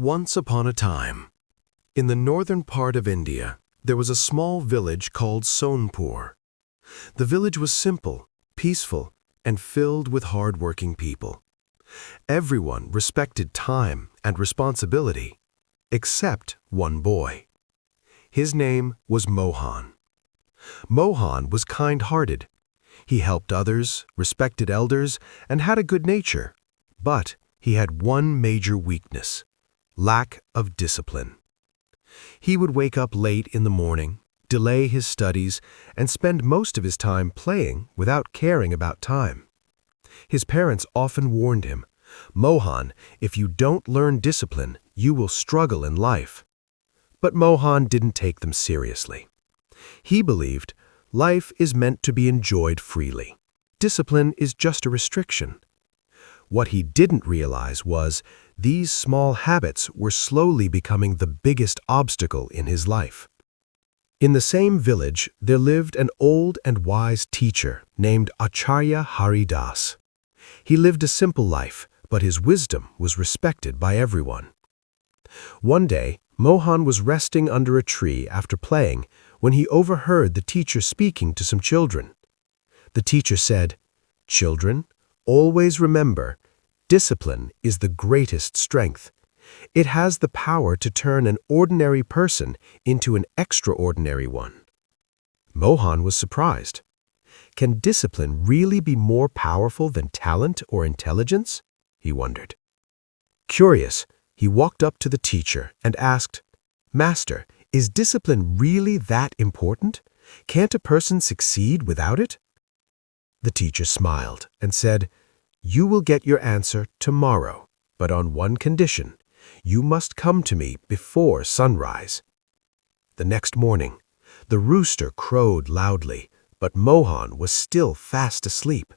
Once upon a time, in the northern part of India, there was a small village called Sonpur. The village was simple, peaceful, and filled with hard-working people. Everyone respected time and responsibility, except one boy. His name was Mohan. Mohan was kind-hearted. He helped others, respected elders, and had a good nature. But he had one major weakness: lack of discipline. He would wake up late in the morning, delay his studies, and spend most of his time playing without caring about time. His parents often warned him, "Mohan, if you don't learn discipline, you will struggle in life." But Mohan didn't take them seriously. He believed life is meant to be enjoyed freely. Discipline is just a restriction. What he didn't realize was these small habits were slowly becoming the biggest obstacle in his life. In the same village, there lived an old and wise teacher named Acharya Hari Das. He lived a simple life, but his wisdom was respected by everyone. One day, Mohan was resting under a tree after playing when he overheard the teacher speaking to some children. The teacher said, "Children, always remember, discipline is the greatest strength. It has the power to turn an ordinary person into an extraordinary one." Mohan was surprised. Can discipline really be more powerful than talent or intelligence? He wondered. Curious, he walked up to the teacher and asked, "Master, is discipline really that important? Can't a person succeed without it?" The teacher smiled and said, "You will get your answer tomorrow, but on one condition. You must come to me before sunrise." The next morning, the rooster crowed loudly, but Mohan was still fast asleep.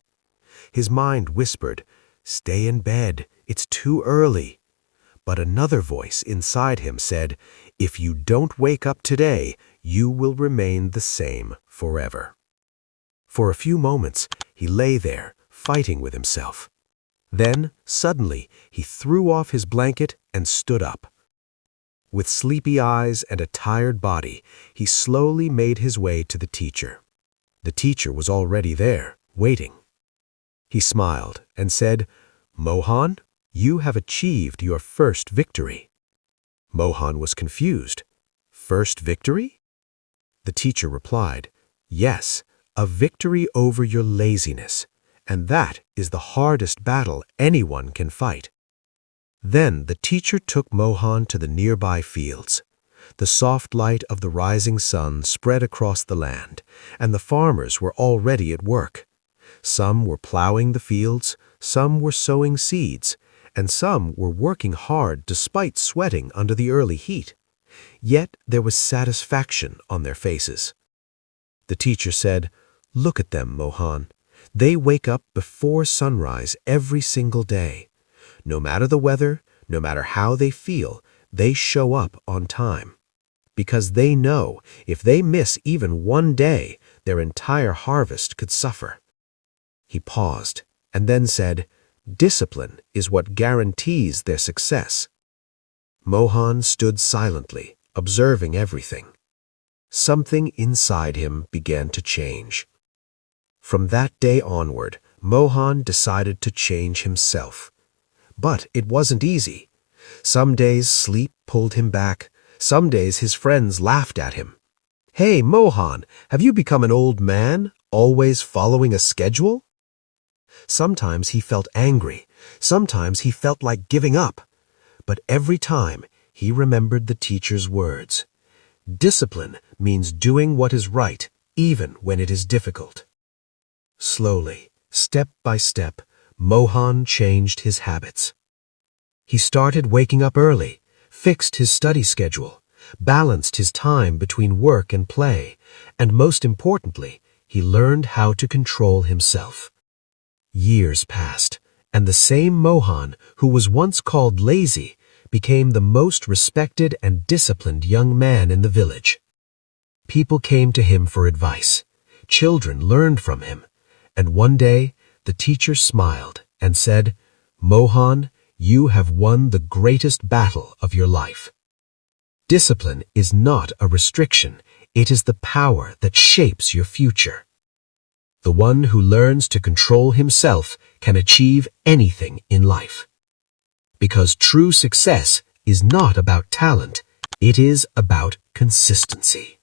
His mind whispered, "Stay in bed, it's too early." But another voice inside him said, "If you don't wake up today, you will remain the same forever." For a few moments, he lay there, fighting with himself. Then, suddenly, he threw off his blanket and stood up. With sleepy eyes and a tired body, he slowly made his way to the teacher. The teacher was already there, waiting. He smiled and said, "Mohan, you have achieved your first victory." Mohan was confused. "First victory?" The teacher replied, "Yes, a victory over your laziness, and that is the hardest battle anyone can fight." Then the teacher took Mohan to the nearby fields. The soft light of the rising sun spread across the land, and the farmers were already at work. Some were plowing the fields, some were sowing seeds, and some were working hard despite sweating under the early heat. Yet there was satisfaction on their faces. The teacher said, "Look at them, Mohan. They wake up before sunrise every single day. No matter the weather, no matter how they feel, they show up on time. Because they know if they miss even one day, their entire harvest could suffer." He paused and then said, "Discipline is what guarantees their success." Mohan stood silently, observing everything. Something inside him began to change. From that day onward, Mohan decided to change himself. But it wasn't easy. Some days sleep pulled him back. Some days his friends laughed at him. "Hey, Mohan, have you become an old man, always following a schedule?" Sometimes he felt angry. Sometimes he felt like giving up. But every time he remembered the teacher's words. Discipline means doing what is right, even when it is difficult. Slowly, step by step, Mohan changed his habits. He started waking up early, fixed his study schedule, balanced his time between work and play, and most importantly, he learned how to control himself. Years passed, and the same Mohan, who was once called lazy, became the most respected and disciplined young man in the village. People came to him for advice. Children learned from him. And one day, the teacher smiled and said, "Mohan, you have won the greatest battle of your life. Discipline is not a restriction, it is the power that shapes your future. The one who learns to control himself can achieve anything in life. Because true success is not about talent, it is about consistency.